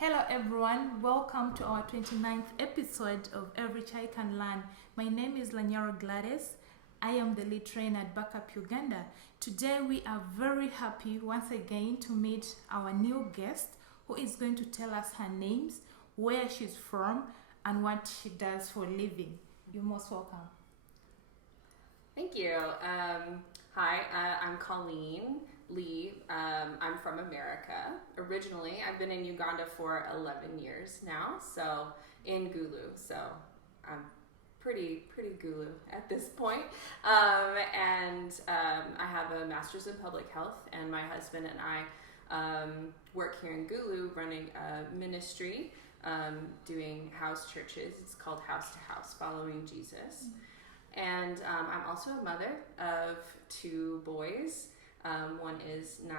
Hello everyone, welcome to our 29th episode of Every Child Can Learn. My name is Lanyaro Gladys. I am the lead trainer at Backup Uganda. Today we are very happy once again to meet our new guest who is going to tell us her names, where she's from, and what she does for a living. You're most welcome. Thank you. Hi, I'm Colleen Lee. I'm from America. Originally, I've been in Uganda for 11 years now, so in Gulu. So I'm pretty Gulu at this point. I have a master's in public health, and my husband and I work here in Gulu running a ministry, doing house churches. It's called House to House, Following Jesus. And I'm also a mother of two boys. One is 9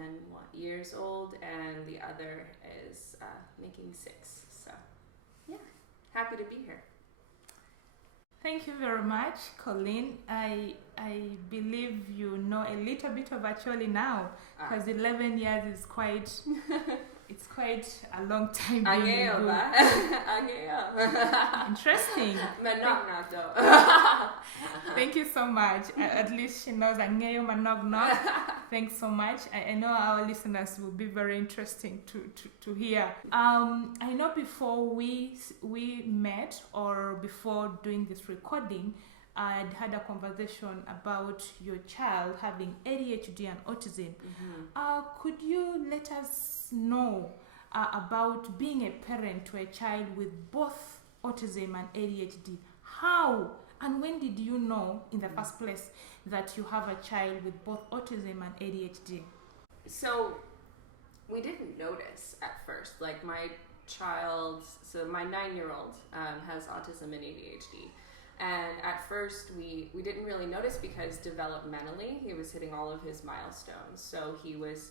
and years old, and the other is making 6. So, yeah, happy to be here. Thank you very much, Colleen. I believe you know a little bit of Acholi now, because 11 years is quite it's quite a long time. Interesting. Thank you so much. At least she knows Angeyo Manogno. Thanks so much. I know our listeners will be very interesting to hear. I know before we met, or before doing this recording, I'd had a conversation about your child having ADHD and autism. Mm-hmm. Could you let us know about being a parent to a child with both autism and ADHD? How and when did you know in the first place that you have a child with both autism and ADHD? So we didn't notice at first. Like my 9-year-old has autism and ADHD. And at first we didn't really notice because developmentally he was hitting all of his milestones. So he was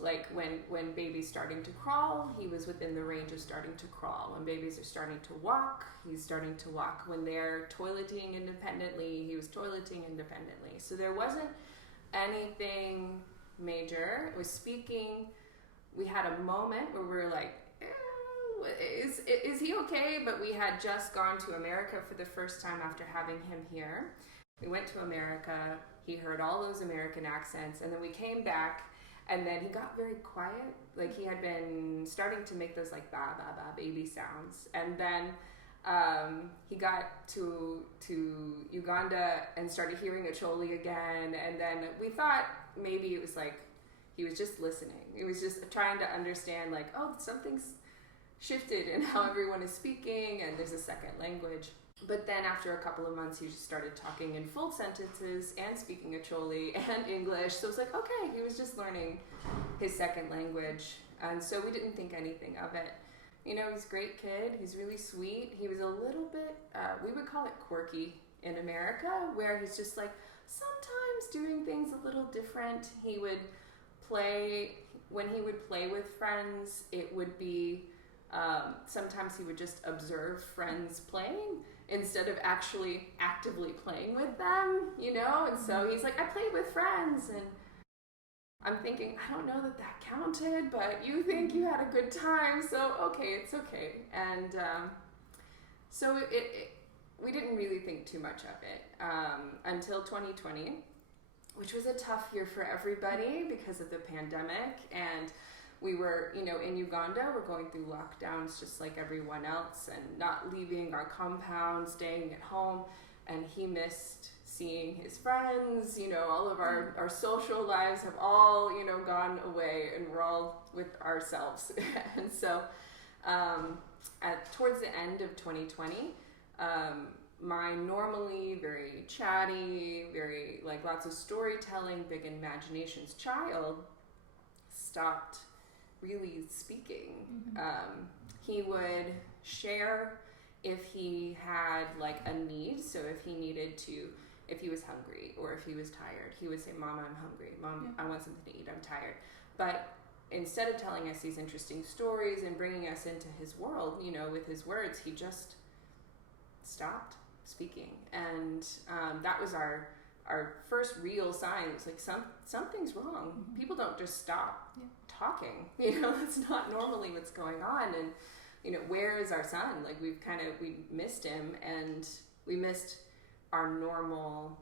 like when baby's starting to crawl, he was within the range of starting to crawl. When babies are starting to walk, he's starting to walk. When they're toileting independently, he was toileting independently. So there wasn't anything major. It was speaking. We had a moment where we were like, is he okay? But we had just gone to America for the first time after having him here. We went to America. He heard all those American accents, and then we came back. And then he got very quiet, like he had been starting to make those like ba ba ba baby sounds. And then he got to Uganda and started hearing Acholi again. And then we thought maybe it was like he was just listening. He was just trying to understand, like, oh, something's shifted in how everyone is speaking, and there's a second language. But then after a couple of months, he just started talking in full sentences and speaking Acholi and English. So it was like, okay, he was just learning his second language. And so we didn't think anything of it. You know, he's a great kid. He's really sweet. He was a little bit, we would call it quirky in America, where he's just like sometimes doing things a little different. He would play, when he would play with friends, it would be, sometimes he would just observe friends playing instead of actually actively playing with them, you know? And so he's like, I played with friends. And I'm thinking, I don't know that counted, but you think you had a good time, so okay, it's okay. And so we didn't really think too much of it until 2020, which was a tough year for everybody because of the pandemic. And we were, you know, in Uganda, we're going through lockdowns just like everyone else, and not leaving our compound, staying at home. And he missed seeing his friends, you know, all of our social lives have all, you know, gone away, and we're all with ourselves. And so towards the end of 2020, my normally very chatty, very like lots of storytelling, big imaginations child stopped really speaking. He would share if he had like a need. So if he needed to, if he was hungry or if he was tired, he would say, Mom, I'm hungry. Mom, I want something to eat. I'm tired. But instead of telling us these interesting stories and bringing us into his world, you know, with his words, he just stopped speaking. And that was our first real sign. It was like something's wrong. People don't just stop talking. That's not normally what's going on. And, where is our son? Like we missed him, and we missed our normal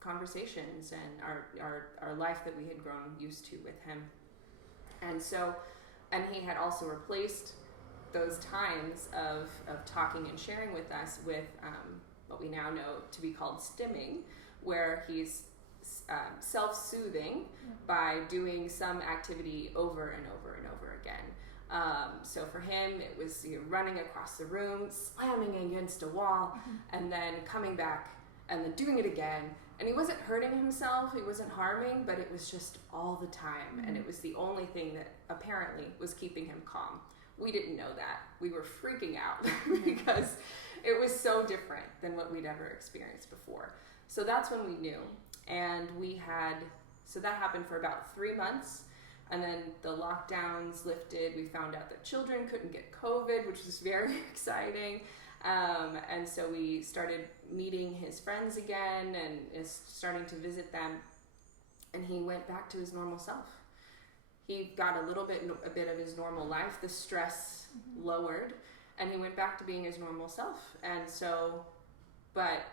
conversations and our life that we had grown used to with him. And he had also replaced those times of talking and sharing with us with what we now know to be called stimming, where he's self-soothing by doing some activity over and over and over again. So for him, it was running across the room, slamming against a wall, and then coming back and then doing it again. And he wasn't hurting himself, he wasn't harming, but it was just all the time. And it was the only thing that apparently was keeping him calm. We didn't know that. We were freaking out because it was so different than what we'd ever experienced before. So that's when we knew. And so that happened for about 3 months. And then the lockdowns lifted. We found out that children couldn't get COVID, which was very exciting. And so we started meeting his friends again and is starting to visit them. And he went back to his normal self. He got a bit of his normal life. The stress lowered, and he went back to being his normal self. And so, but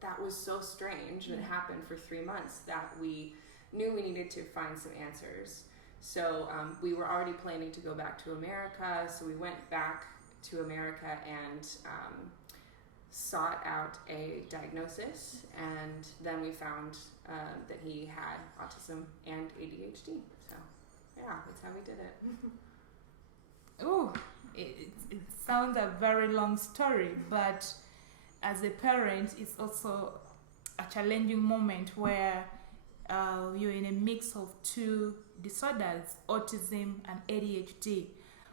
that was so strange, and it happened for 3 months that we knew we needed to find some answers. So we were already planning to go back to America, so we went back to America and sought out a diagnosis, and then we found that he had autism and ADHD. So yeah, that's how we did it. Oh, it sounds a very long story, but as a parent, it's also a challenging moment where you're in a mix of two disorders, autism and ADHD.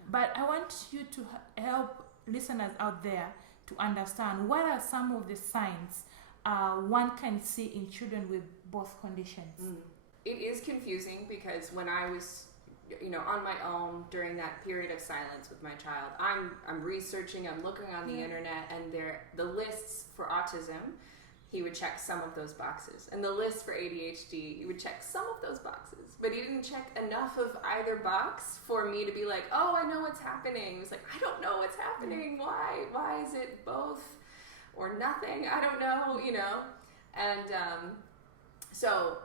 But I want you to help listeners out there to understand what are some of the signs one can see in children with both conditions. It is confusing because when I was on my own during that period of silence with my child, I'm researching, I'm looking on the internet, and the lists for autism, he would check some of those boxes. And the list for ADHD, he would check some of those boxes. But he didn't check enough of either box for me to be like, oh, I know what's happening. He was like, I don't know what's happening. Why? Why is it both or nothing? I don't know, And so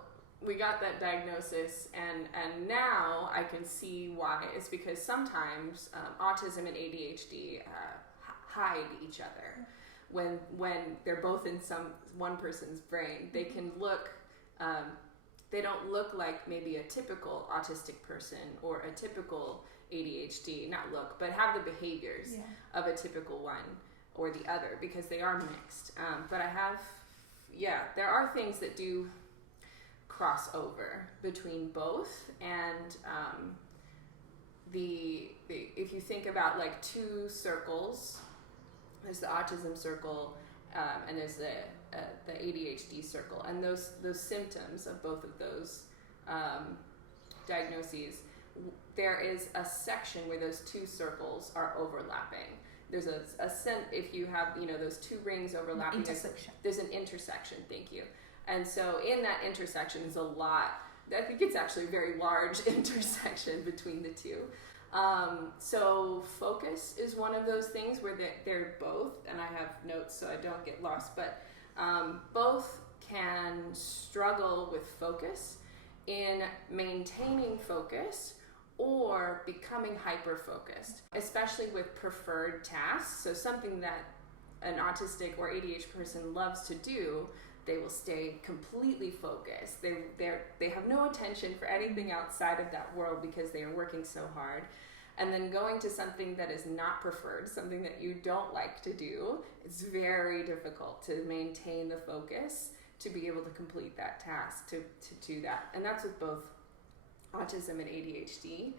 we got that diagnosis, and now I can see why. It's because sometimes autism and ADHD hide each other. When they're both in one person's brain, they can look, they don't look like maybe a typical autistic person or a typical ADHD, but have the behaviors of a typical one or the other, because they are mixed. But there are things that do cross over between both, and if you think about like two circles, there's the autism circle, and there's the ADHD circle, and those symptoms of both of those diagnoses, there is a section where those two circles are overlapping. There's if you have those two rings overlapping, there's an intersection. Thank you. And so in that intersection is a lot. I think it's actually a very large intersection between the two. So focus is one of those things where they're both, and I have notes so I don't get lost, but both can struggle with focus in maintaining focus or becoming hyper-focused, especially with preferred tasks. So something that an autistic or ADHD person loves to do, they will stay completely focused. They have no attention for anything outside of that world because they are working so hard. And then going to something that is not preferred, something that you don't like to do, it's very difficult to maintain the focus to be able to complete that task, to do that. And that's with both autism and ADHD.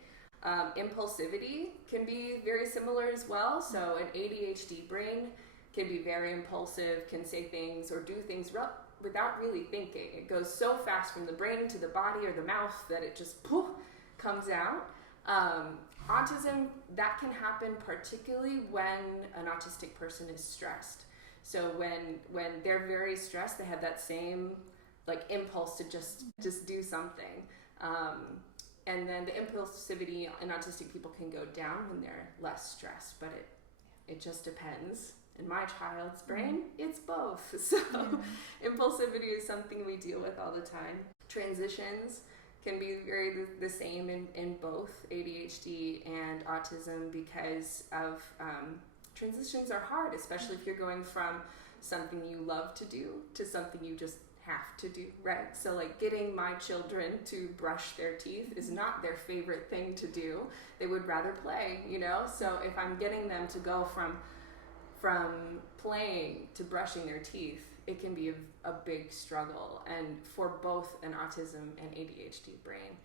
Impulsivity can be very similar as well. So an ADHD brain can be very impulsive, can say things or do things without really thinking. It goes so fast from the brain to the body or the mouth that it just poof, comes out. Autism, that can happen particularly when an autistic person is stressed. So when they're very stressed, they have that same impulse to just do something. And then the impulsivity in autistic people can go down when they're less stressed, but it just depends. In my child's brain, it's both. So impulsivity is something we deal with all the time. Transitions can be very the same in both ADHD and autism because of transitions are hard, especially if you're going from something you love to do to something you just have to do, right? So like getting my children to brush their teeth is not their favorite thing to do. They would rather play, you know? So if I'm getting them to go from playing to brushing their teeth, it can be a big struggle. And for both an autism and ADHD brain,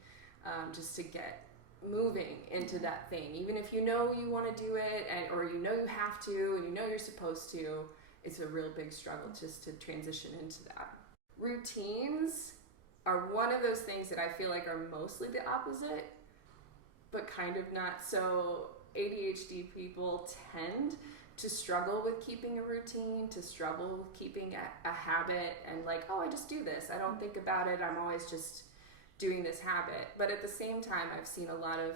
just to get moving into that thing, even if you know you want to do it or you know you have to and you know you're supposed to, it's a real big struggle just to transition into that. Routines are one of those things that I feel like are mostly the opposite, but kind of not. So ADHD people tend to struggle with keeping a routine, to struggle with keeping a habit, and like, oh, I just do this. I don't think about it. I'm always just doing this habit. But at the same time, I've seen a lot of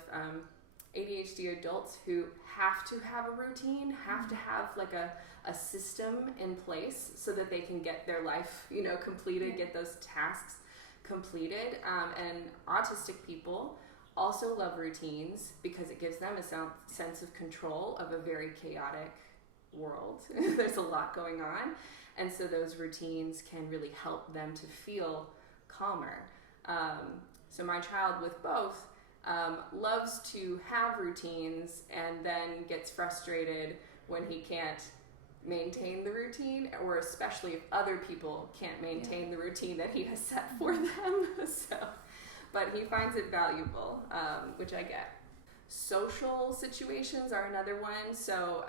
ADHD adults who have to have a routine, have to have like a system in place so that they can get their life, you know, completed, get those tasks completed. And autistic people also love routines because it gives them a sense of control of a very chaotic world. There's a lot going on. And so those routines can really help them to feel calmer. So my child with both loves to have routines and then gets frustrated when he can't maintain the routine, or especially if other people can't maintain the routine that he has set for them. But he finds it valuable, which I get. Social situations are another one. So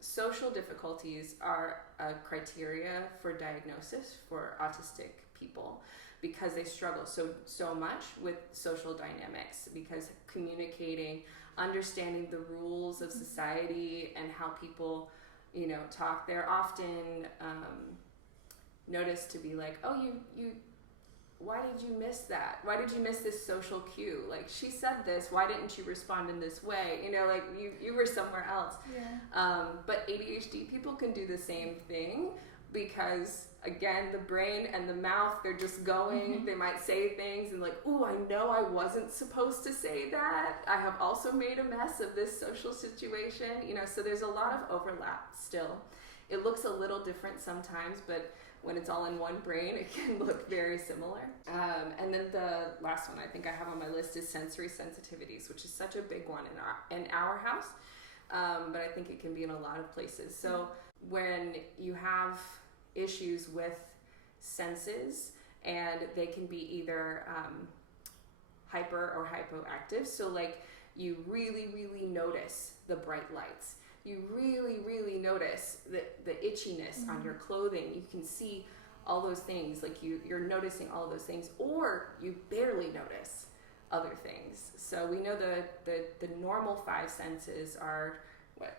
social difficulties are a criteria for diagnosis for autistic people because they struggle so much with social dynamics, because communicating, understanding the rules of society and how people, you know, talk. They're often noticed to be like, oh, you why did you miss that? Why did you miss this social cue? Like, she said this, why didn't you respond in this way? You know, like you were somewhere else. Yeah. But ADHD people can do the same thing because, again, the brain and the mouth, they're just going. They might say things and like, oh, I know I wasn't supposed to say that. I have also made a mess of this social situation. You know, so there's a lot of overlap still. It looks a little different sometimes, but when it's all in one brain, it can look very similar. And then the last one I think I have on my list is sensory sensitivities, which is such a big one in our house, but I think it can be in a lot of places. So when you have issues with senses, and they can be either hyper or hypoactive, so like you really, really notice the bright lights. You really, really notice the itchiness on your clothing. You can see all those things, like you're noticing all of those things, or you barely notice other things. So we know the normal 5 senses are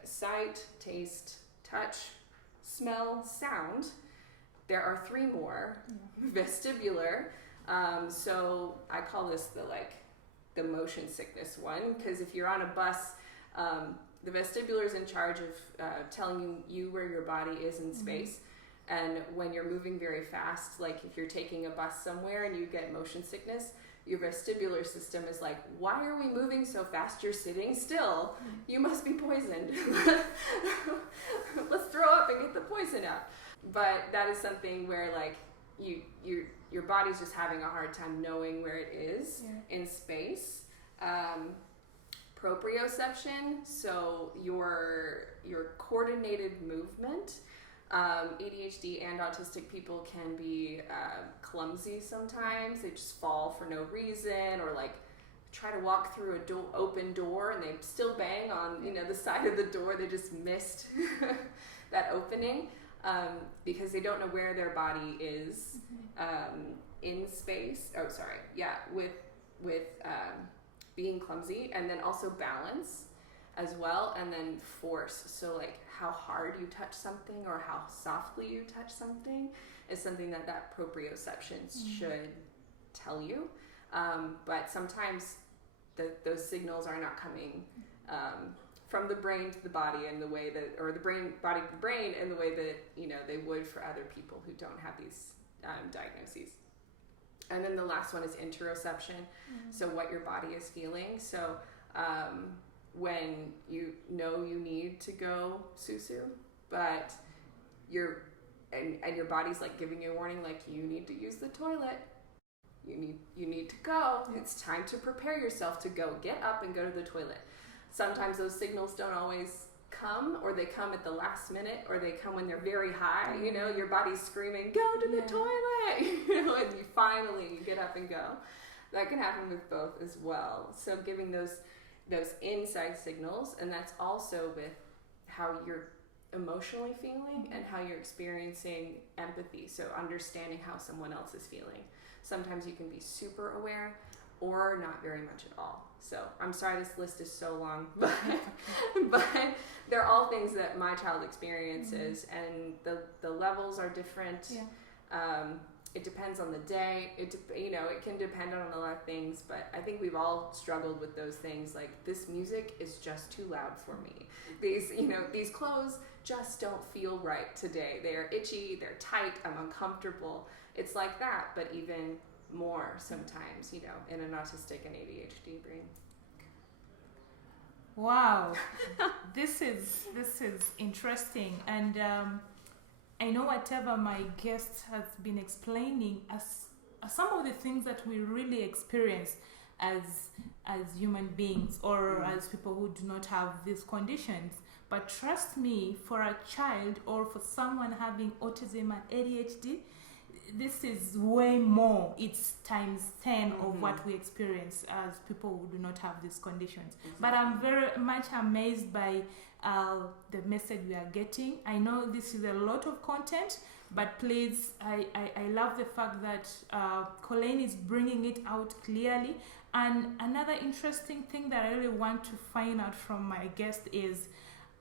sight, taste, touch, smell, sound. There are 3 more, vestibular. So I call this the motion sickness one, because if you're on a bus, the vestibular is in charge of telling you where your body is in space. And when you're moving very fast, like if you're taking a bus somewhere and you get motion sickness, your vestibular system is like, why are we moving so fast? You're sitting still. You must be poisoned. Let's throw up and get the poison out. But that is something where like your body's just having a hard time knowing where it is in space. Proprioception, so your coordinated movement. ADHD and autistic people can be clumsy sometimes. They just fall for no reason, or like try to walk through a open door and they still bang on the side of the door. They just missed that opening because they don't know where their body is in space. Oh, sorry. Yeah, with being clumsy, and then also balance as well, and then force. So like how hard you touch something or how softly you touch something is something that proprioception should tell you. But sometimes those signals are not coming from the brain to the body in the way that, or the body to the brain in the way that, you know, they would for other people who don't have these diagnoses. And then the last one is interoception. So what your body is feeling. So when you know you need to go susu, but your body's like giving you a warning, like you need to use the toilet. You need to go. It's time to prepare yourself to go. Get up and go to the toilet. Sometimes those signals don't always come, or they come at the last minute, or they come when they're very high. You know, your body's screaming, "Go to the toilet!" You know, and you finally get up and go. That can happen with both as well. So giving those inside signals, and that's also with how you're emotionally feeling and how you're experiencing empathy. So understanding how someone else is feeling. Sometimes you can be super aware or not very much at all. So I'm sorry this list is so long, but they're all things that my child experiences, and the levels are different. It depends on the day. It can depend on a lot of things, but I think we've all struggled with those things. Like, this music is just too loud for me. These clothes just don't feel right today. They're itchy, they're tight, I'm uncomfortable. It's like that, but even more sometimes, you know, in an autistic and ADHD brain. Wow, this is interesting, and I know whatever my guest has been explaining as some of the things that we really experience as human beings, or as people who do not have these conditions. But trust me, for a child or for someone having autism and ADHD, this is way more. It's times 10 of what we experience as people who do not have these conditions. Exactly. But I'm very much amazed by the message we are getting. I know this is a lot of content, but please, I love the fact that Colleen is bringing it out clearly. And another interesting thing that I really want to find out from my guest is,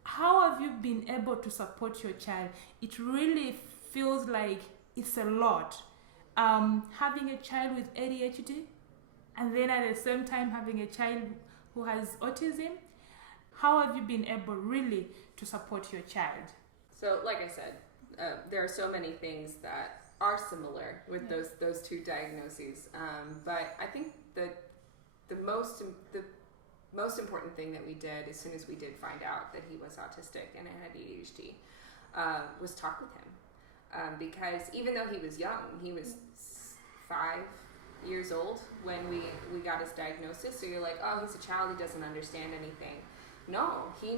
how have you been able to support your child? It really feels like it's a lot. Having a child with ADHD, and then at the same time having a child who has autism. How have you been able really to support your child? So, like I said, there are so many things that are similar with those two diagnoses. But I think that the most important thing that we did as soon as we did find out that he was autistic and had ADHD was talk with him. Because even though he was young, he was 5 years old when we got his diagnosis. So you're like, oh, he's a child, he doesn't understand anything. No, he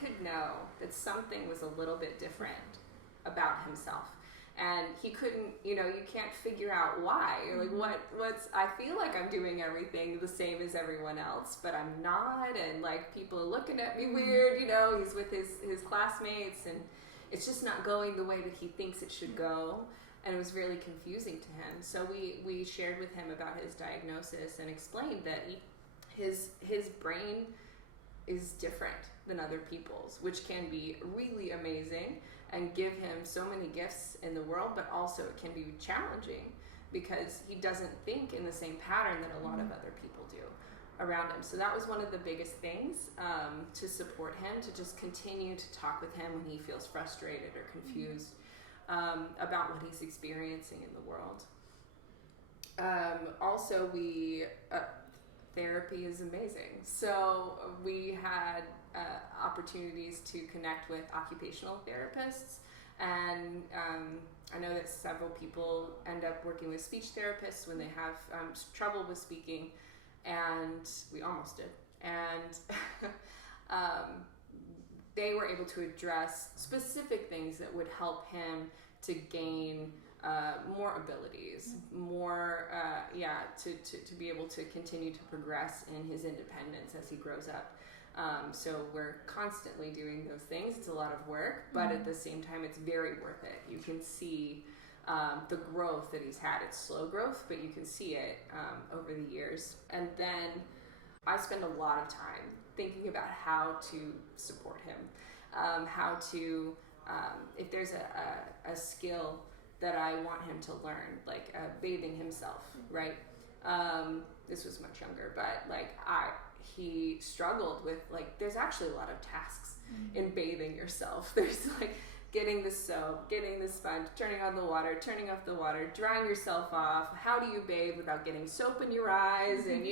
could know that something was a little bit different about himself. And he couldn't, you can't figure out why. You're like, I feel like I'm doing everything the same as everyone else, but I'm not. And like, people are looking at me weird, he's with his classmates, and it's just not going the way that he thinks it should go. And it was really confusing to him. So we shared with him about his diagnosis and explained that his brain is different than other people's, which can be really amazing and give him so many gifts in the world, but also it can be challenging because he doesn't think in the same pattern that a lot of other people do around him. So that was one of the biggest things, to support him, to just continue to talk with him when he feels frustrated or confused about what he's experiencing in the world. Also, therapy is amazing. So we had opportunities to connect with occupational therapists, and I know that several people end up working with speech therapists when they have trouble with speaking, and we almost did. And they were able to address specific things that would help him to gain more abilities, more, to be able to continue to progress in his independence as he grows up. So we're constantly doing those things. It's a lot of work, but at the same time, it's very worth it. You can see the growth that he's had. It's slow growth, but you can see it over the years. And then I spend a lot of time thinking about how to support him, how to, if there's a skill that I want him to learn, like bathing himself, right? this was much younger, but like he struggled with, like, there's actually a lot of tasks in bathing yourself. There's like getting the soap, getting the sponge, turning on the water, turning off the water, drying yourself off. How do you bathe without getting soap in your eyes? And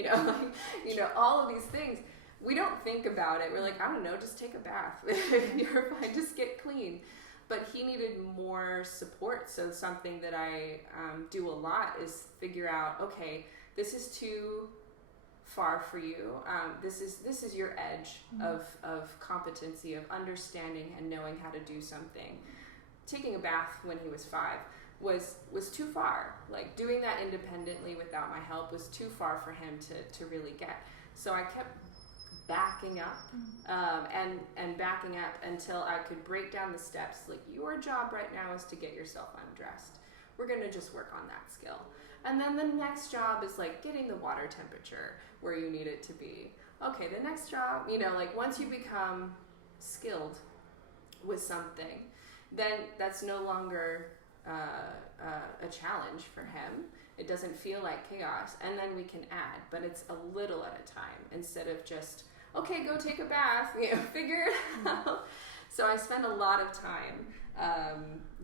all of these things. We don't think about it. We're like, I don't know, just take a bath. You're fine, just get clean. But he needed more support. So something that I do a lot is figure out, okay, this is too far for you. This is your edge of competency, of understanding and knowing how to do something. Taking a bath when he was 5 was too far. Like, doing that independently without my help was too far for him to really get. So I kept backing up and backing up until I could break down the steps. Like, your job right now is to get yourself undressed. We're going to just work on that skill. And then the next job is like getting the water temperature where you need it to be. Okay, the next job, like, once you become skilled with something, then that's no longer a challenge for him. It doesn't feel like chaos. And then we can add, but it's a little at a time instead of just, okay, go take a bath, figure it out. So I spend a lot of time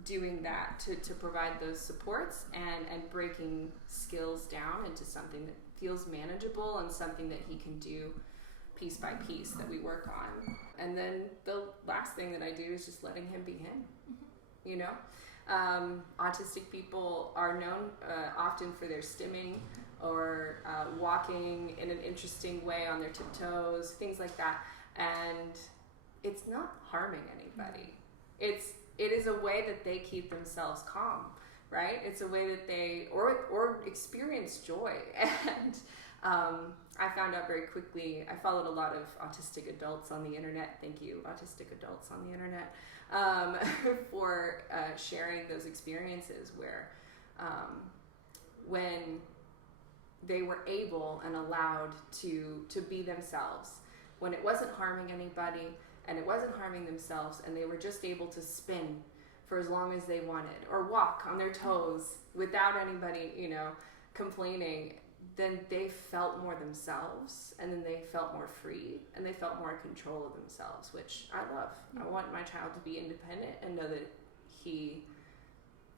doing that to provide those supports and breaking skills down into something that feels manageable and something that he can do piece by piece that we work on. And then the last thing that I do is just letting him be him, Autistic people are known often for their stimming or walking in an interesting way on their tiptoes, things like that. And it's not harming anybody. It is a way that they keep themselves calm, right? It's a way that they or experience joy. And I found out very quickly. I followed a lot of autistic adults on the internet. Thank you, autistic adults on the internet, for sharing those experiences where when they were able and allowed to be themselves, when it wasn't harming anybody and it wasn't harming themselves, and they were just able to spin for as long as they wanted or walk on their toes without anybody, complaining, then they felt more themselves, and then they felt more free, and they felt more in control of themselves, which I love. I want my child to be independent and know that he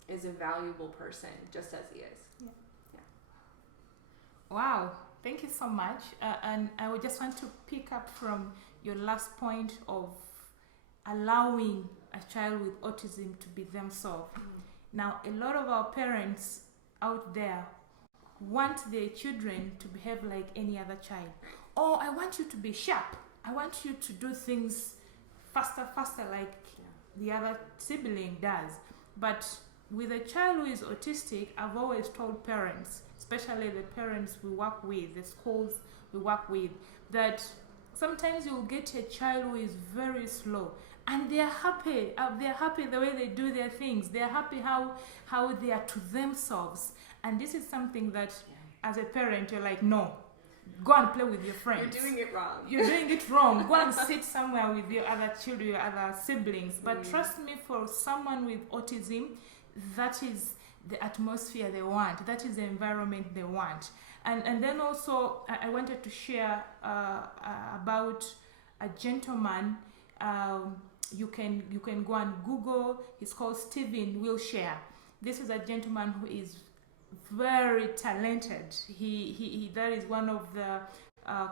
is a valuable person just as he is. Yeah. Wow, thank you so much. And I would just want to pick up from your last point of allowing a child with autism to be themselves. Now, a lot of our parents out there want their children to behave like any other child. Oh, I want you to be sharp. I want you to do things faster, like the other sibling does. But with a child who is autistic, I've always told parents, especially the parents we work with, the schools we work with, that sometimes you'll get a child who is very slow, and they're happy. They're happy the way they do their things. They're happy how they are to themselves. And this is something that, as a parent, you're like, no, go and play with your friends. You're doing it wrong. You're doing it wrong. Go and sit somewhere with your other children, your other siblings. But trust me, for someone with autism, that is the atmosphere they want. That is the environment they want. And then also, I wanted to share about a gentleman. You can go and Google. He's called Steven Wilshire. This is a gentleman who is very talented. He that is one of the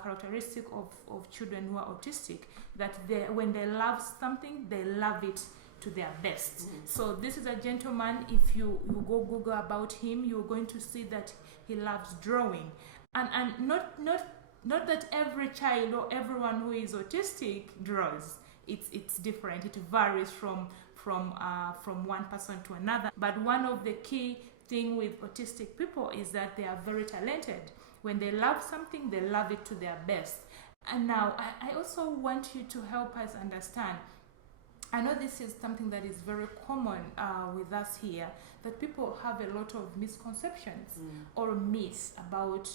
characteristic of children who are autistic, that when they love something, they love it to their best. So this is a gentleman. If you go Google about him, you're going to see that he loves drawing, and not that every child or everyone who is autistic draws. It's different. It varies from one person to another. But one of the key thing with autistic people is that they are very talented. When they love something, they love it to their best. And now I also want you to help us understand. I know this is something that is very common with us here, that people have a lot of misconceptions or myths about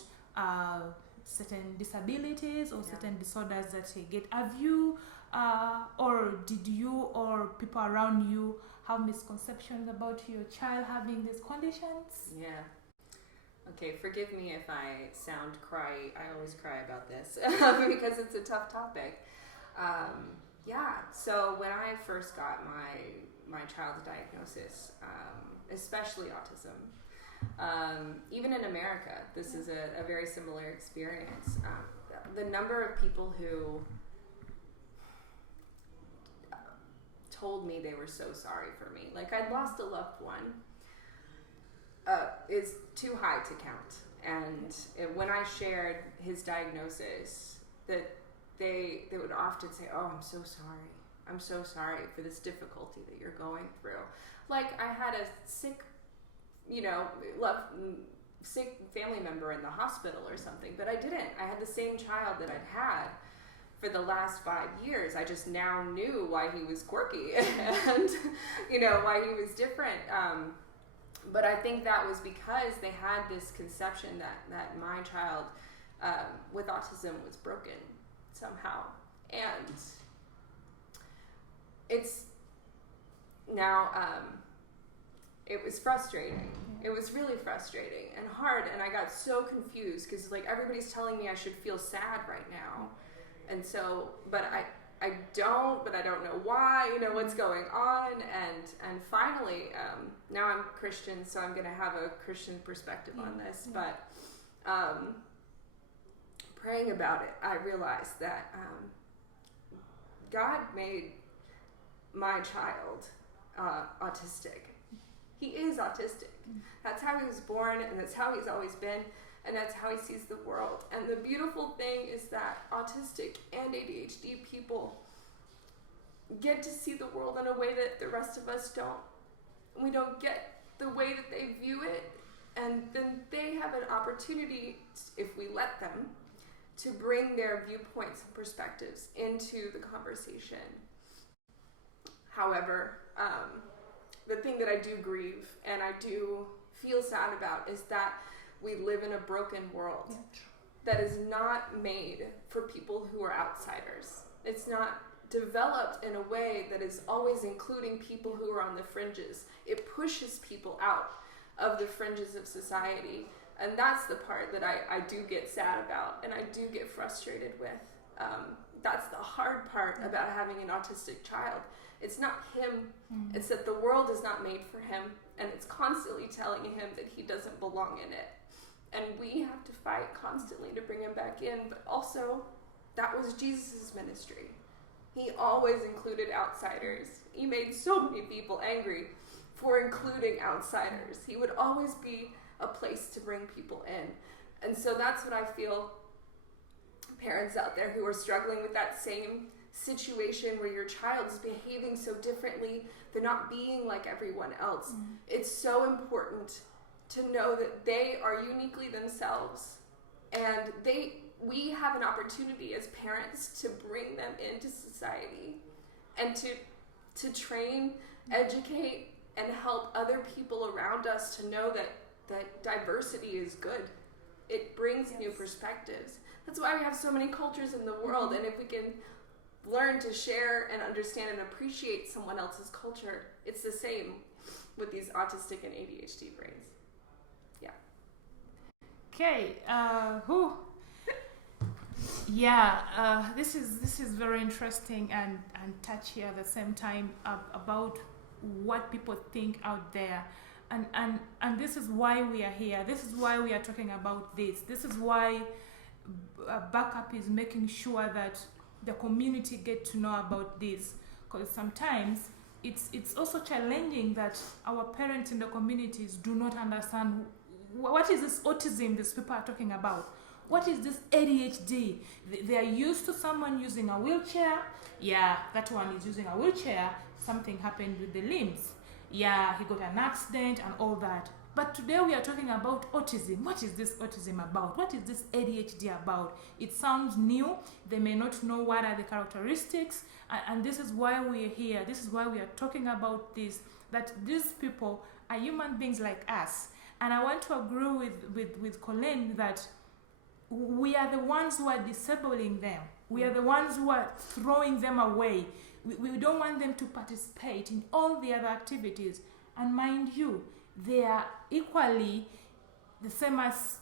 certain disabilities or certain disorders that they get. Have you or did you or people around you have misconceptions about your child having these conditions? Yeah. Okay, forgive me if I sound cry. I always cry about this because it's a tough topic. Yeah, so when I first got my child's diagnosis, especially autism, even in America, this is a very similar experience. The number of people who told me they were so sorry for me, like I'd lost a loved one, is too high to count. And when I shared his diagnosis, that they would often say, "Oh, I'm so sorry. I'm so sorry for this difficulty that you're going through." Like I had a sick, sick family member in the hospital or something, but I didn't. I had the same child that I'd had for the last 5 years. I just now knew why he was quirky and, why he was different. But I think that was because they had this conception that my child with autism was broken somehow. And it's now, it was frustrating. It was really frustrating and hard. And I got so confused because like everybody's telling me I should feel sad right now. And so, but I don't know why, what's going on. And finally, now I'm Christian, so I'm going to have a Christian perspective on this. But praying about it, I realized that God made my child autistic. He is autistic. That's how he was born, and that's how he's always been. And that's how he sees the world. And the beautiful thing is that autistic and ADHD people get to see the world in a way that the rest of us don't. We don't get the way that they view it. And then they have an opportunity, if we let them, to bring their viewpoints and perspectives into the conversation. However, the thing that I do grieve and I do feel sad about is that we live in a broken world that is not made for people who are outsiders. It's not developed in a way that is always including people who are on the fringes. It pushes people out of the fringes of society. And that's the part that I do get sad about and I do get frustrated with. That's the hard part about having an autistic child. It's not him. It's that the world is not made for him, and it's constantly telling him that he doesn't belong in it. And we have to fight constantly to bring him back in. But also, that was Jesus' ministry. He always included outsiders. He made so many people angry for including outsiders. He would always be a place to bring people in. And so that's what I feel parents out there who are struggling with that same situation where your child is behaving so differently, they're not being like everyone else. It's so important to know that they are uniquely themselves, and we have an opportunity as parents to bring them into society and to train, educate, and help other people around us to know that diversity is good. It brings new perspectives. That's why we have so many cultures in the world, and if we can learn to share and understand and appreciate someone else's culture, it's the same with these autistic and ADHD brains. Yeah. Okay. This is very interesting and touchy at the same time about what people think out there, and this is why we are here. This is why we are talking about this. This is why Backup is making sure that the community get to know about this, because sometimes it's also challenging that our parents in the communities do not understand what is this autism these people are talking about. What is this ADHD? They are used to someone using a wheelchair. Yeah, that one is using a wheelchair. Something happened with the limbs. Yeah, he got an accident and all that. But today we are talking about autism. What is this autism about? What is this ADHD about? It sounds new. They may not know what are the characteristics. And this is why we are here. This is why we are talking about this, that these people are human beings like us. And I want to agree with Colleen that we are the ones who are disabling them. We are the ones who are throwing them away. We don't want them to participate in all the other activities. And mind you, they are equally the same as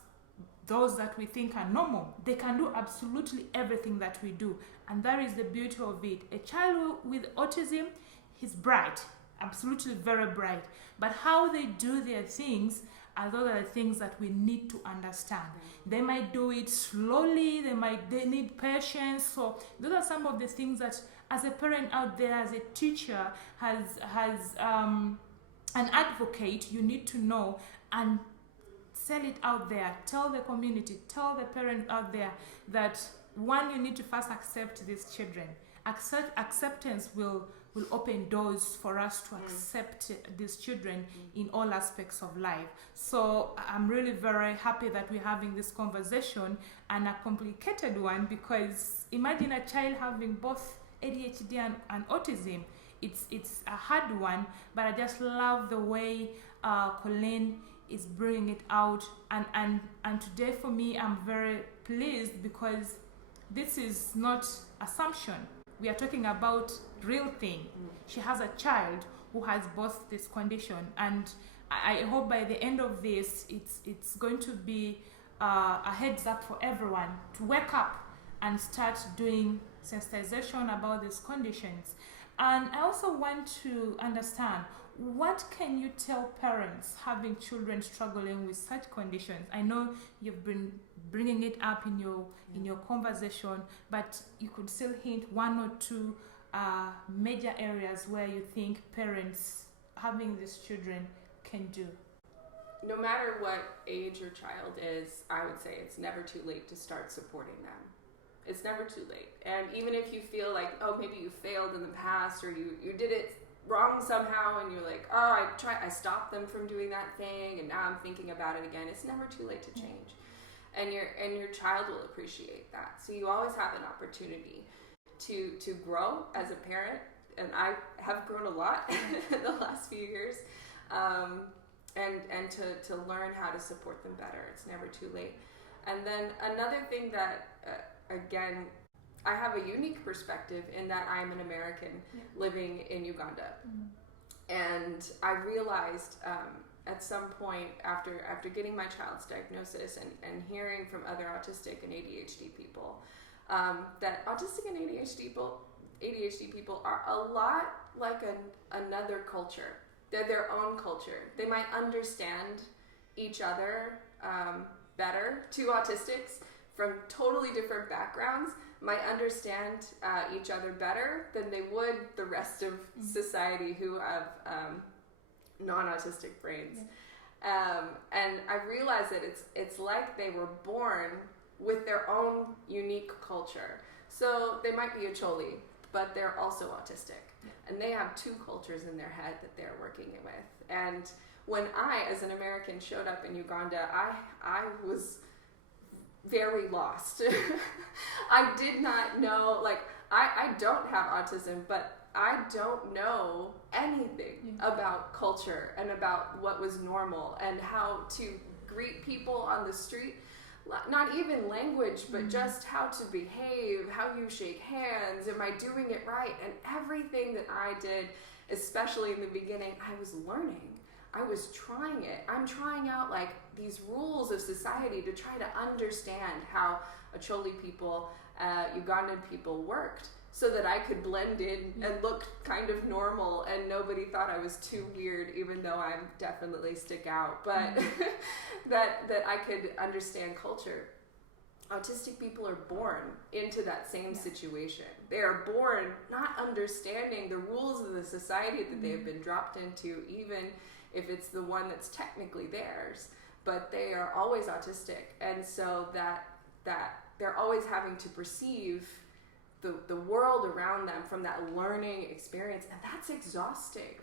those that we think are normal. They can do absolutely everything that we do, and that is the beauty of it. A child with autism, he's bright, absolutely very bright, but how they do their things are those are the things that we need to understand. They might do it slowly, they need patience. So those are some of the things that, as a parent out there, as a teacher, has an advocate, you need to know and sell it out there. Tell the community, tell the parents out there that, one, you need to first accept these children. Acceptance will open doors for us to accept these children in all aspects of life. So I'm really very happy that we're having this conversation, and a complicated one, because imagine a child having both ADHD and autism. It's a hard one, but I just love the way Colleen is bringing it out, and today for me, I'm very pleased because this is not assumption. We are talking about real thing. She has a child who has both this condition, and I hope by the end of this, it's going to be a heads up for everyone to wake up and start doing sensitization about these conditions. And I also want to understand, what can you tell parents having children struggling with such conditions? I know you've been bringing it up in your conversation, but you could still hint one or two major areas where you think parents having these children can do. No matter what age your child is, I would say it's never too late to start supporting them. It's never too late. And even if you feel like, oh, maybe you failed in the past, or you did it wrong somehow, and you're like, oh, I stopped them from doing that thing, and now I'm thinking about it again. It's never too late to change, and your child will appreciate that. So you always have an opportunity to grow as a parent, and I have grown a lot in the last few years, and to learn how to support them better. It's never too late. And then another thing that again, I have a unique perspective in that I'm an American living in Uganda. And I realized at some point after getting my child's diagnosis and hearing from other autistic and ADHD people, that autistic and ADHD people are a lot like another culture. They're their own culture. They might understand each other better. Two autistics from totally different backgrounds might understand each other better than they would the rest of society who have non-autistic brains. And I realized that it's like they were born with their own unique culture. So they might be a Choli, but they're also autistic. And they have two cultures in their head that they're working with. And when I, as an American, showed up in Uganda, I was very lost. I did not know, like, I don't have autism, but I don't know anything about culture and about what was normal and how to greet people on the street. Not even language, but just how to behave, how you shake hands, am I doing it right? And everything that I did, especially in the beginning, I was learning. I was trying it. I'm trying out like these rules of society to try to understand how Acholi people, Ugandan people worked, so that I could blend in and look kind of normal and nobody thought I was too weird, even though I definitely stick out, but that I could understand culture. Autistic people are born into that same situation. They are born not understanding the rules of the society that they have been dropped into, even if it's the one that's technically theirs, but they are always autistic. And so that they're always having to perceive the world around them from that learning experience, and that's exhausting.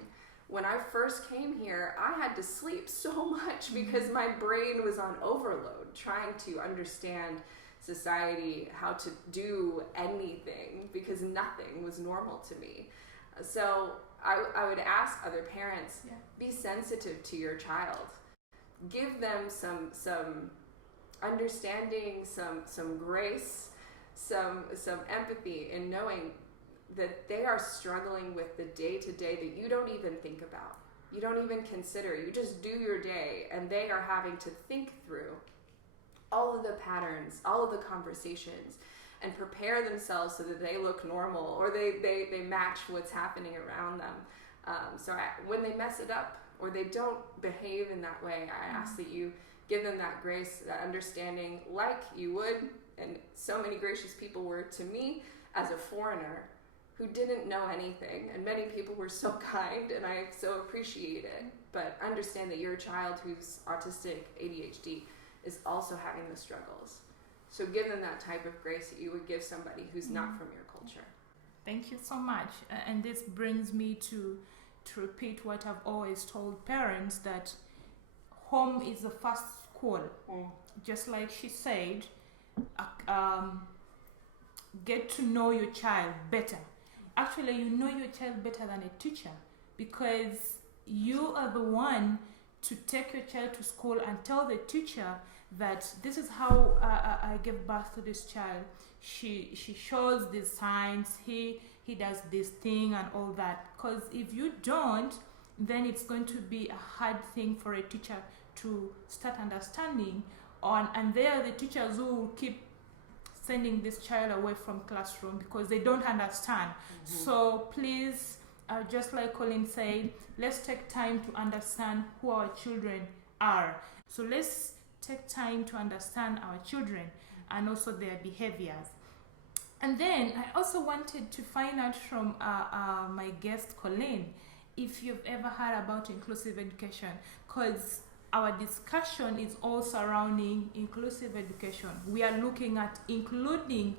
When I first came here, I had to sleep so much because my brain was on overload trying to understand society, how to do anything, because nothing was normal to me. So I would ask other parents, be sensitive to your child. Give them some understanding, some grace, some empathy in knowing that they are struggling with the day-to-day that you don't even think about. You don't even consider. You just do your day, and they are having to think through all of the patterns, all of the conversations, and prepare themselves so that they look normal, or they match what's happening around them. When they mess it up or they don't behave in that way, I ask that you give them that grace, that understanding, like you would, and so many gracious people were to me as a foreigner who didn't know anything, and many people were so kind, and I so appreciate it. But understand that your child who's autistic, ADHD, is also having the struggles. So give them that type of grace that you would give somebody who's not from your culture. Thank you so much. And this brings me to repeat what I've always told parents, that home is the first school. Just like she said, get to know your child better. Actually, you know your child better than a teacher, because you are the one to take your child to school and tell the teacher that this is how I gave birth to this child. She shows these signs, he does this thing and all that. Because if you don't, then it's going to be a hard thing for a teacher to start understanding on. And they are the teachers who will keep sending this child away from classroom because they don't understand. So please, just like Colin said, let's take time to understand who our children are. So let's take time to understand our children and also their behaviors. And then I also wanted to find out from my guest Colin if you've ever heard about inclusive education, because our discussion is all surrounding inclusive education. We are looking at including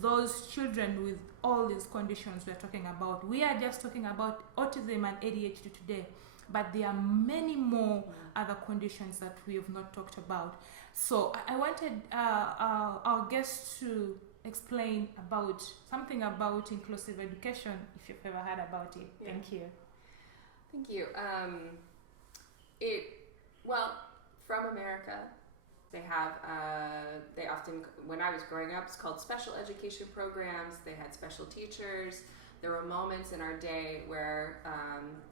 those children with all these conditions we're talking about. We are just talking about autism and ADHD today, but there are many more other conditions that we have not talked about. So I wanted our guests to explain about something about inclusive education, if you've ever heard about it. Yeah. Thank you. Thank you. From America, they have, they often, when I was growing up, it's called special education programs. They had special teachers. There were moments in our day where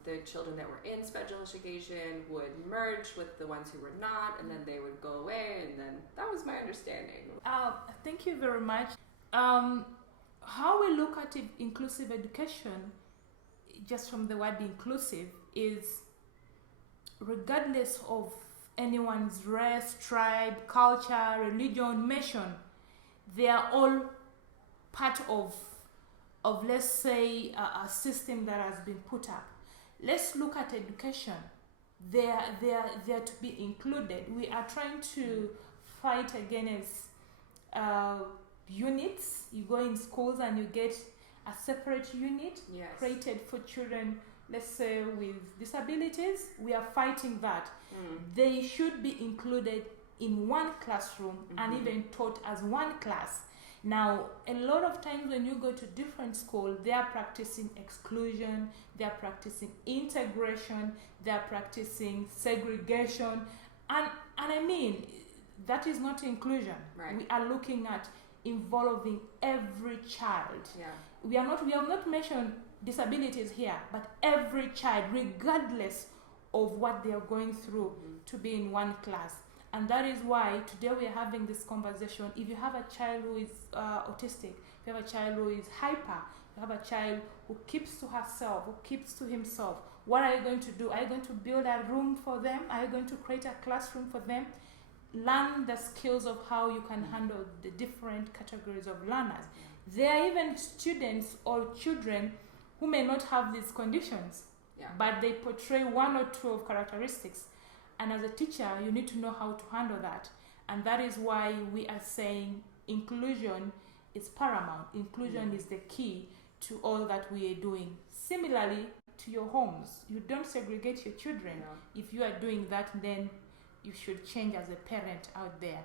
the children that were in special education would merge with the ones who were not, and then they would go away, and then that was my understanding. Thank you very much. How we look at inclusive education, just from the word inclusive, is regardless of anyone's race, tribe, culture, religion, nation, they are all part of let's say a system that has been put up. Let's look at education. They are to be included. We are trying to fight against units. You go in schools and you get a separate unit created for children, let's say with disabilities. We are fighting that. They should be included in one classroom and even taught as one class. Now, a lot of times when you go to different schools, they are practicing exclusion, they are practicing integration, they are practicing segregation, and I mean, that is not inclusion. Right. We are looking at involving every child. Yeah. We have not mentioned disabilities here, but every child, regardless of what they are going through, to be in one class. And that is why today we are having this conversation. If you have a child who is autistic, if you have a child who is hyper, you have a child who keeps to herself, who keeps to himself, what are you going to do? Are you going to build a room for them? Are you going to create a classroom for them? Learn the skills of how you can handle the different categories of learners. There are even students or children who may not have these conditions, but they portray one or two of characteristics. And as a teacher, you need to know how to handle that. And that is why we are saying inclusion is paramount. Inclusion is the key to all that we are doing. Similarly to your homes, you don't segregate your children. No. If you are doing that, then you should change as a parent out there.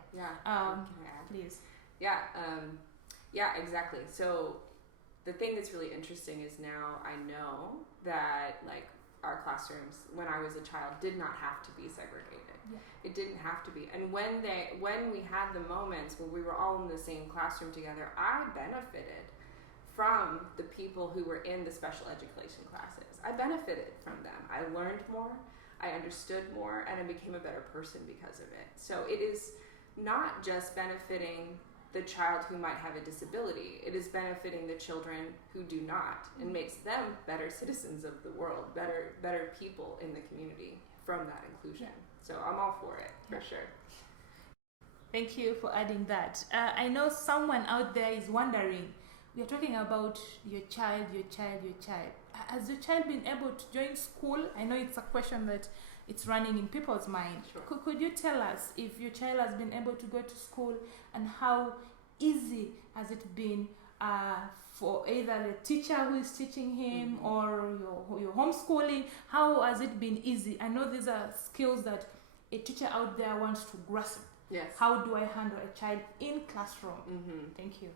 Please. Yeah, exactly. So the thing that's really interesting is now I know that like our classrooms when I was a child did not have to be segregated. It didn't have to be. And when we had the moments when we were all in the same classroom together, I benefited from the people who were in the special education classes. I benefited from them. I learned more, I understood more, and I became a better person because of it. So it is not just benefiting the child who might have a disability, it is benefiting the children who do not, and makes them better citizens of the world, better people in the community from that inclusion. So I'm all for it, for sure. Thank you for adding that. I know someone out there is wondering, we are talking about your child. Has your child been able to join school? I know it's a question that it's running in people's mind. Sure. Could you tell us if your child has been able to go to school, and how easy has it been for either the teacher who is teaching him or your homeschooling? How has it been easy? I know these are skills that a teacher out there wants to grasp. Yes. How do I handle a child in classroom? Thank you.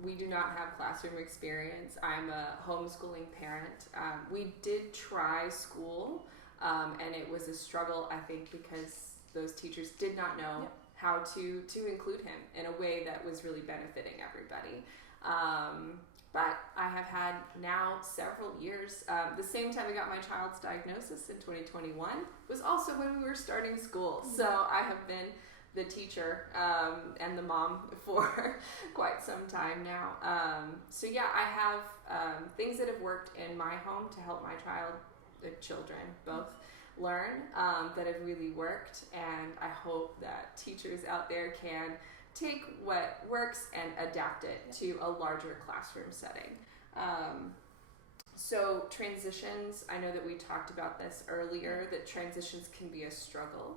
We do not have classroom experience. I'm a homeschooling parent. We did try school, and it was a struggle, I think, because those teachers did not know how to include him in a way that was really benefiting everybody. But I have had now several years. The same time I got my child's diagnosis in 2021 was also when we were starting school. So I have been the teacher and the mom for quite some time now. So yeah, I have things that have worked in my home to help my the children both learn that have really worked, and I hope that teachers out there can take what works and adapt it to a larger classroom setting. So transitions, I know that we talked about this earlier, that transitions can be a struggle.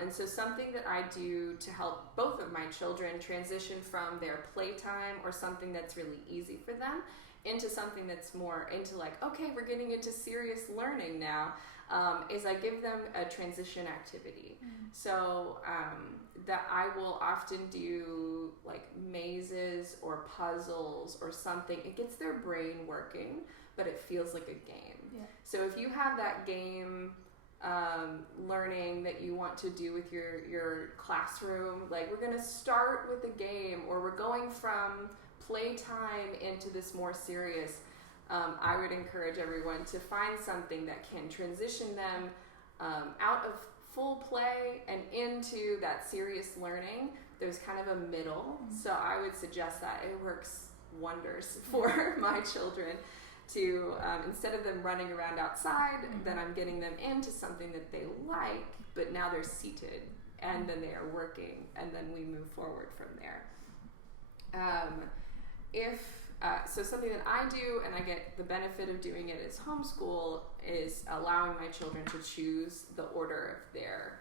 And so something that I do to help both of my children transition from their playtime or something that's really easy for them into something that's more into like, okay, we're getting into serious learning now, is I give them a transition activity. So that I will often do like mazes or puzzles or something. It gets their brain working, but it feels like a game. So if you have that game learning that you want to do with your classroom, like we're gonna start with a game, or we're going from playtime into this more serious, I would encourage everyone to find something that can transition them out of full play and into that serious learning. There's kind of a middle. So I would suggest that it works wonders for my children to, instead of them running around outside, then I'm getting them into something that they like, but now they're seated, and then they are working, and then we move forward from there. So something that I do, and I get the benefit of doing it as homeschool, is allowing my children to choose the order of their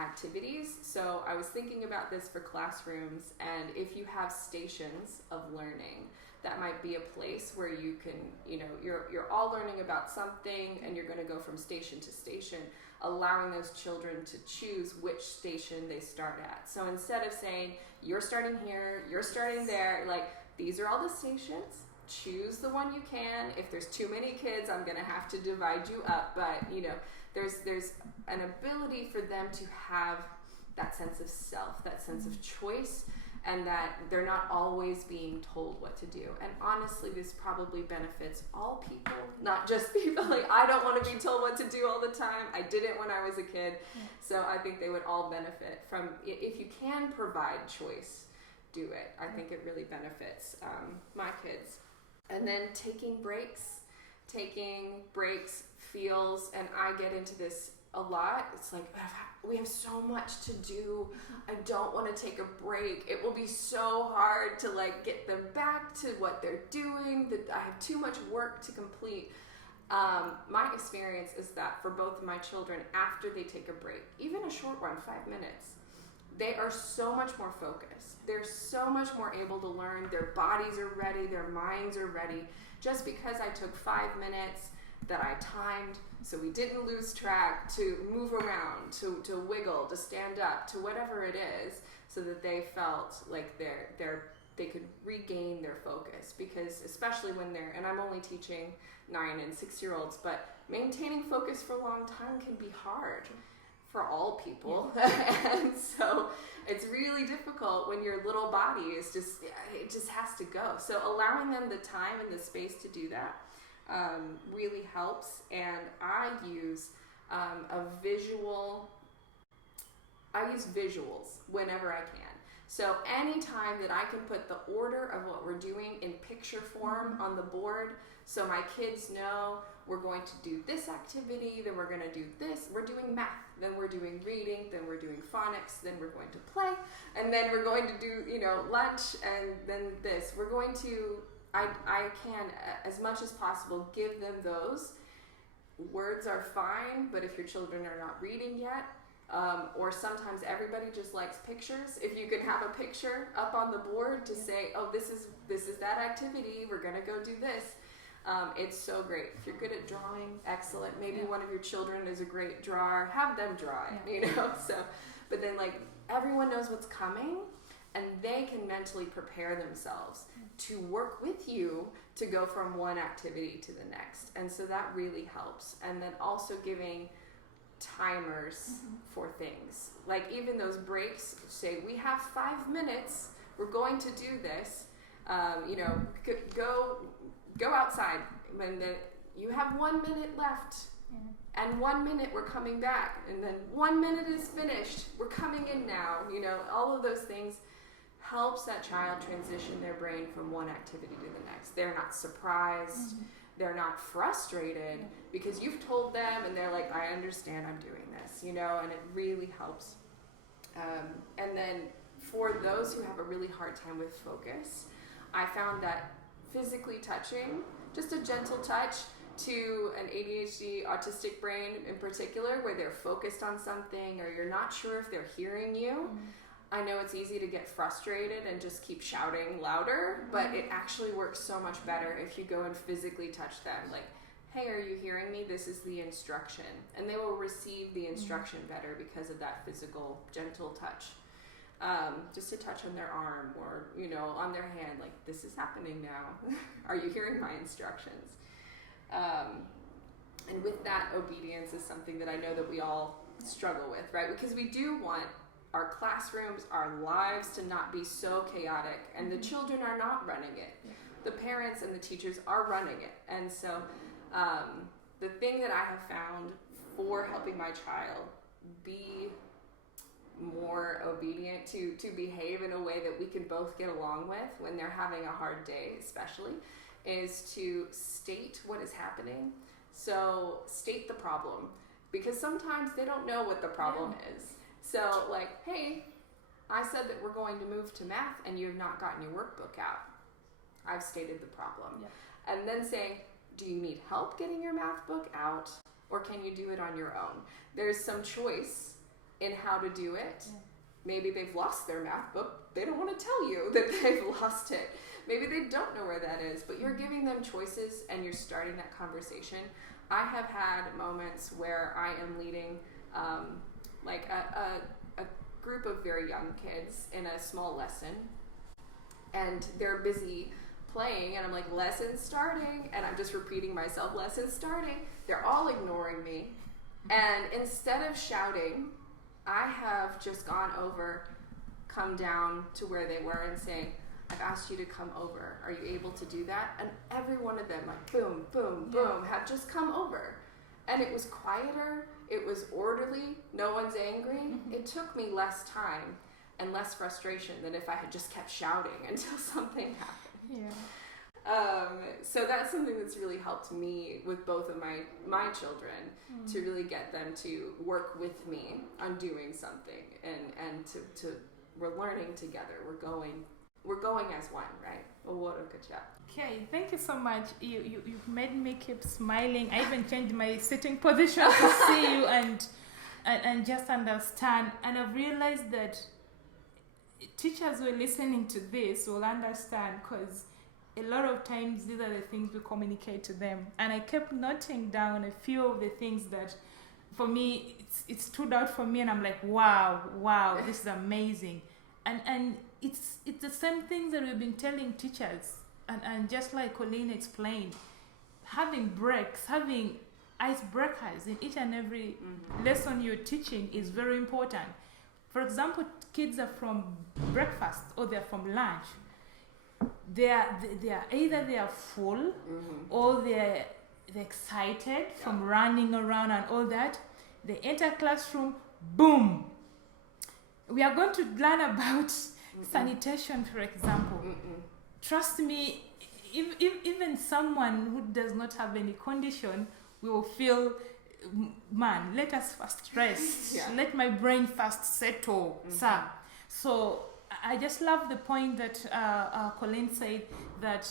activities. So I was thinking about this for classrooms, and if you have stations of learning, that might be a place where you can, you're all learning about something, and you're going to go from station to station, allowing those children to choose which station they start at. So instead of saying, you're starting here, you're starting there, like, these are all the stations, choose the one you can. If there's too many kids, I'm going to have to divide you up. But, there's an ability for them to have that sense of self, that sense of choice, and that they're not always being told what to do. And honestly, this probably benefits all people, not just people. Like, I don't want to be told what to do all the time. I didn't when I was a kid. So I think they would all benefit from, if you can provide choice, do it. I think it really benefits my kids. And then taking breaks feels, and I get into this a lot, it's like, we have so much to do, I don't want to take a break. It will be so hard to like get them back to what they're doing, that I have too much work to complete. My experience is that for both of my children, after they take a break, even a short one, 5 minutes, they are so much more focused. They're so much more able to learn. Their bodies are ready. Their minds are ready. Just because I took 5 minutes that I timed so we didn't lose track, to move around, to wiggle, to stand up, to whatever it is, so that they felt like they could regain their focus. Because especially when and I'm only teaching 9 and 6-year-olds, but maintaining focus for a long time can be hard. for all people. And so it's really difficult when your little body is just, it just has to go. So allowing them the time and the space to do that really helps. And I use visuals whenever I can. So anytime that I can put the order of what we're doing in picture form on the board, so my kids know we're going to do this activity, then we're going to do this, we're doing math, then we're doing reading, then we're doing phonics, then we're going to play, and then we're going to do, lunch, and then this. We're going to, I can, as much as possible, give them those. Words are fine, but if your children are not reading yet, or sometimes everybody just likes pictures. If you can have a picture up on the board to say, oh, this is that activity, we're going to go do this. It's so great. If you're good at drawing, excellent. Maybe one of your children is a great drawer, have them draw it, So, but then everyone knows what's coming, and they can mentally prepare themselves to work with you to go from one activity to the next. And so that really helps. And then also giving timers for things. Like even those breaks, say we have 5 minutes, we're going to do this, go outside, and then you have 1 minute left, and 1 minute we're coming back, and then 1 minute is finished, we're coming in now. All of those things helps that child transition their brain from one activity to the next. They're not surprised, they're not frustrated, because you've told them and they're like, I understand, I'm doing this, and it really helps. And then for those who have a really hard time with focus, I found that physically touching, just a gentle touch to an ADHD autistic brain in particular, where they're focused on something or you're not sure if they're hearing you. I know it's easy to get frustrated and just keep shouting louder, but it actually works so much better if you go and physically touch them. Like, hey, are you hearing me? This is the instruction. And they will receive the instruction better because of that physical, gentle touch. Just a touch on their arm or, on their hand, like, this is happening now. Are you hearing my instructions? And with that, obedience is something that I know that we all struggle with, right? Because we do want our classrooms, our lives to not be so chaotic, and the children are not running it. The parents and the teachers are running it. And so the thing that I have found for helping my child be more obedient, to behave in a way that we can both get along with when they're having a hard day especially, is to state what is happening. So state the problem, because sometimes they don't know what the problem is. So like, hey, I said that we're going to move to math and you have not gotten your workbook out. I've stated the problem. And then saying, do you need help getting your math book out, or can you do it on your own? There's some choice in how to do it. Maybe they've lost their math book. They don't want to tell you that they've lost it. Maybe they don't know where that is, but you're giving them choices and you're starting that conversation. I have had moments where I am leading a group of very young kids in a small lesson, and they're busy playing, and I'm like, lesson starting, and I'm just repeating myself, lesson starting. They're all ignoring me, and instead of shouting, I have just gone over, come down to where they were and saying, I've asked you to come over. Are you able to do that? And every one of them, like boom, boom, boom, have just come over. And it was quieter, it was orderly, no one's angry. It took me less time and less frustration than if I had just kept shouting until something happened. So that's something that's really helped me with both of my children, to really get them to work with me on doing something, and to we're learning together. We're going as one, right? Well, what a good job. Okay, thank you so much. You've made me keep smiling. I even changed my sitting position to see you and just understand. And I've realized that teachers who are listening to this will understand, because a lot of times these are the things we communicate to them. And I kept noting down a few of the things that, for me, it stood out for me, and I'm like, wow, this is amazing. And it's the same things that we've been telling teachers. And just like Colleen explained, having breaks, having icebreakers in each and every lesson you're teaching is very important. For example, kids are from breakfast or they're from lunch. They are either they are full or they're excited from running around and all that. They enter classroom, boom. We are going to learn about sanitation, for example. Trust me, even someone who does not have any condition will feel, man, let us first rest. Let my brain first settle, sir. So I just love the point that Colleen said, that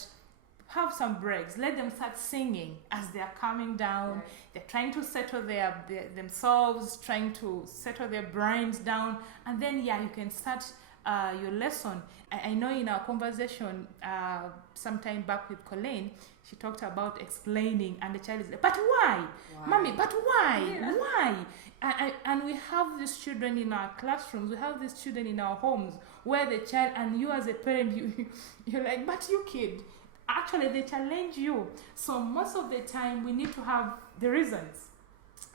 have some breaks. Let them start singing as they are coming down. Right. They're trying to settle themselves, trying to settle their brains down. And then, you can start your lesson. I know in our conversation sometime back with Colleen, she talked about explaining, and the child is like, but why? Mommy, but why? Why? And we have these children in our classrooms, we have these children in our homes, where the child, and you as a parent, you're like, but you kid, actually they challenge you. So most of the time we need to have the reasons.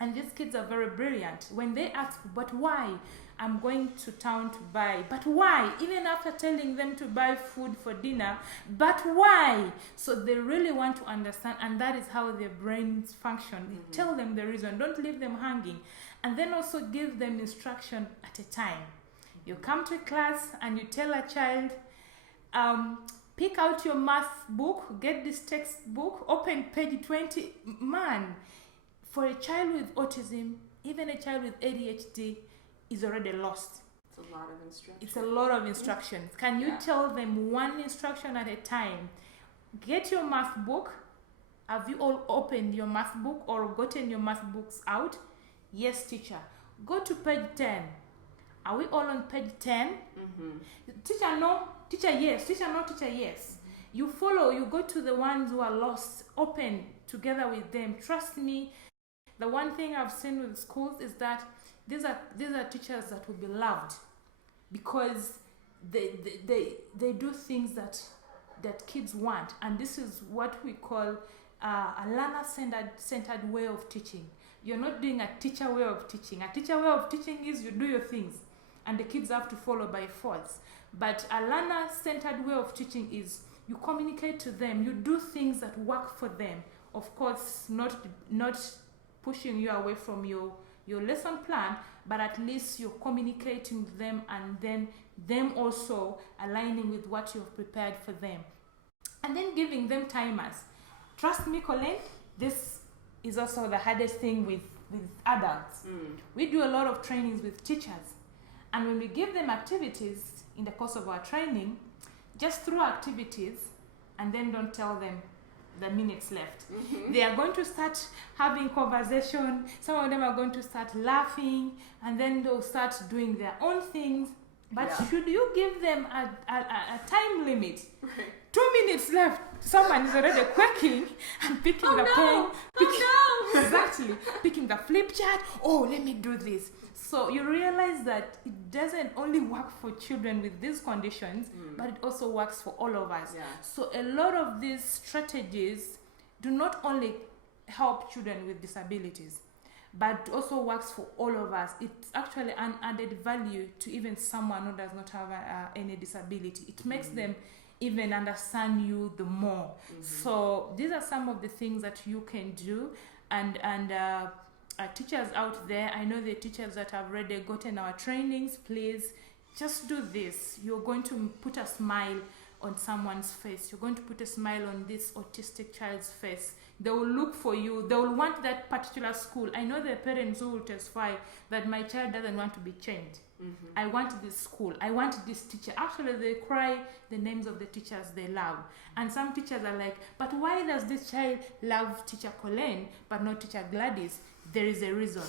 And these kids are very brilliant. When they ask, but why? I'm going to town to buy. But why? Even after telling them to buy food for dinner, but why? So they really want to understand, and that is how their brains function. Tell them the reason. Don't leave them hanging. And then also give them instruction at a time. You come to class and you tell a child, pick out your math book, get this textbook, open page 20. Man, for a child with autism, even a child with ADHD, is already lost. It's a lot of instruction. It's a lot of instructions. Can you tell them one instruction at a time? Get your math book. Have you all opened your math book or gotten your math books out? Yes, teacher. Go to page 10. Are we all on page 10? Teacher, no. Teacher, yes. Teacher, no. Teacher, yes. You follow. You go to the ones who are lost. Open together with them. Trust me. The one thing I've seen with schools is that these are teachers that will be loved, because they do things that kids want, and this is what we call a learner-centered way of teaching. You're not doing a teacher way of teaching. A teacher way of teaching is you do your things, and the kids have to follow by force. But a learner-centered way of teaching is you communicate to them, you do things that work for them. Of course, not pushing you away from your lesson plan, but at least you're communicating with them, and then them also aligning with what you've prepared for them. And then giving them timers. Trust me, Colleen, this is also the hardest thing with adults. We do a lot of trainings with teachers, and when we give them activities in the course of our training, just through activities, and then don't tell them the minutes left. They are going to start having conversation. Some of them are going to start laughing, and then they'll start doing their own things. But should you give them a time limit? 2 minutes left. Someone is already quaking and picking the pen. Exactly. Picking the flip chart. Oh, let me do this. So you realize that it doesn't only work for children with these conditions, but it also works for all of us. So a lot of these strategies do not only help children with disabilities, but also works for all of us. It's actually an added value to even someone who does not have any disability. It makes them even understand you the more. So these are some of the things that you can do, and teachers out there, I know the teachers that have already gotten our trainings, please just do this. You're going to put a smile on someone's face. You're going to put a smile on this autistic child's face. They will look for you. They will want that particular school. I know the parents who will testify that my child doesn't want to be chained. I want this school. I want this teacher. Actually, they cry the names of the teachers they love. And some teachers are like, but why does this child love teacher Colleen but not teacher Gladys? There is a reason.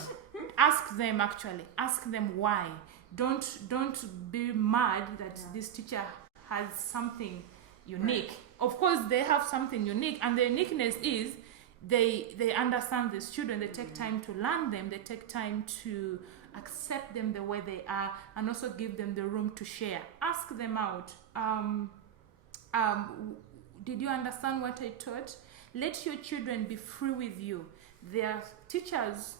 Ask them, actually. Ask them why. Don't be mad that this teacher has something unique. Of course, they have something unique, and the uniqueness is they understand the student. They take time to learn them. They take time to accept them the way they are, and also give them the room to share. Ask them out. Did you understand what I taught? Let your children be free with you. Their teachers,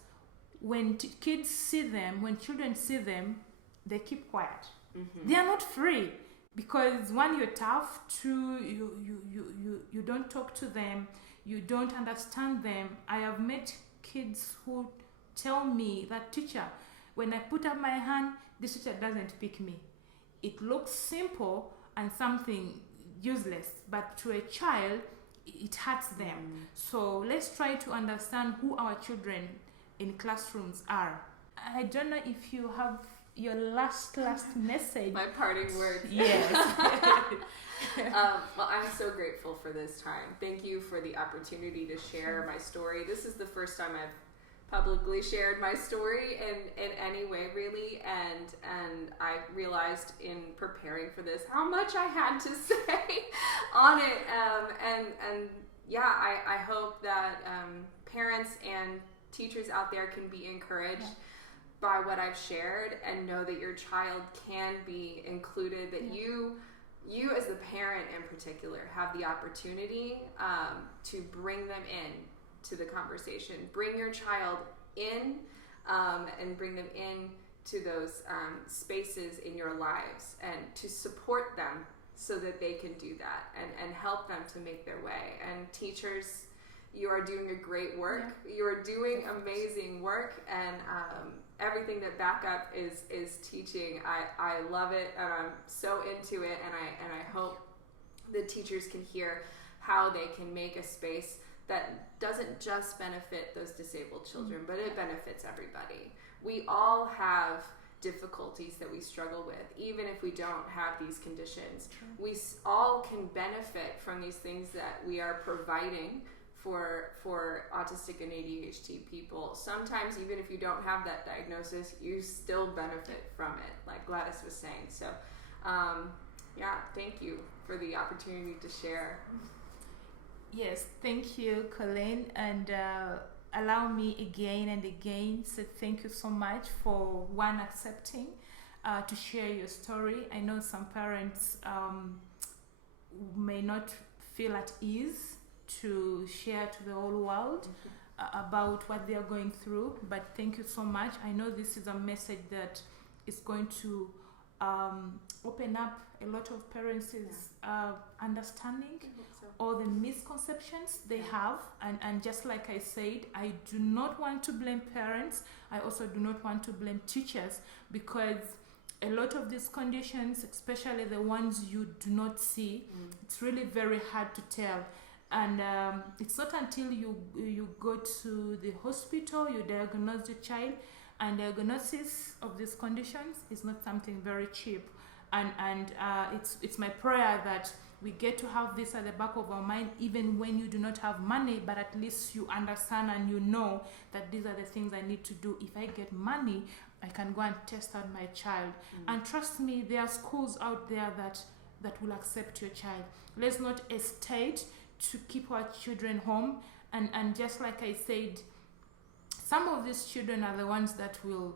when kids see them, when children see them, they keep quiet. They are not free because one, you're tough. Two, you don't talk to them. You don't understand them. I have met kids who tell me that, teacher, when I put up my hand, this teacher doesn't pick me. It looks simple and something useless, but to a child, it hurts them. So let's try to understand who our children in classrooms are. I don't know if you have your last message. My parting words. Yes. Well, I'm so grateful for this time. Thank you for the opportunity to share my story. This is the first time I've publicly shared my story in any way, really, and I realized in preparing for this how much I had to say on it, and yeah, I hope that parents and teachers out there can be encouraged by what I've shared and know that your child can be included, that you as the parent in particular have the opportunity to bring them in to the conversation. Bring your child in and bring them in to those spaces in your lives, and to support them so that they can do that, and help them to make their way. And teachers, you are doing a great work. You are doing amazing work, and everything that backup is teaching. I love it, and I'm so into it, and I hope the teachers can hear how they can make a space that doesn't just benefit those disabled children, but it benefits everybody. We all have difficulties that we struggle with, even if we don't have these conditions. We all can benefit from these things that we are providing for autistic and ADHD people. Sometimes even if you don't have that diagnosis, you still benefit from it, like Gladys was saying. So thank you for the opportunity to share. Yes, thank you, Colleen, and allow me again and again to thank you so much for accepting to share your story. I know some parents may not feel at ease to share to the whole world about what they are going through, but thank you so much. I know this is a message that is going to open up a lot of parents' understanding all the misconceptions they have, and just like I said, I do not want to blame parents. I also do not want to blame teachers, because a lot of these conditions, especially the ones you do not see, it's really very hard to tell. And it's not until you go to the hospital, you diagnose the child, and diagnosis of these conditions is not something very cheap. And it's my prayer that we get to have this at the back of our mind, even when you do not have money, but at least you understand and you know that these are the things I need to do. If I get money, I can go and test out my child. And trust me, there are schools out there that will accept your child. Let's not hesitate to keep our children home. And just like I said, some of these children are the ones that will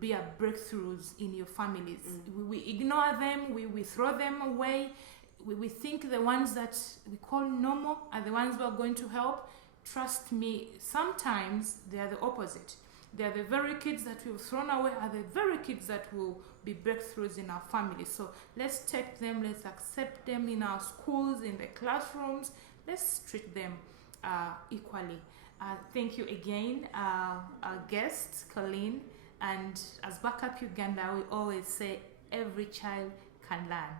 be a breakthroughs in your families. We ignore them, we throw them away. We think the ones that we call normal are the ones who are going to help. Trust me, sometimes they are the opposite. They are the very kids that we've thrown away are the very kids that will be breakthroughs in our families. So let's take them, let's accept them in our schools, in the classrooms. Let's treat them equally. Thank you again, our guest, Colleen. And as Backup Uganda, we always say every child can learn.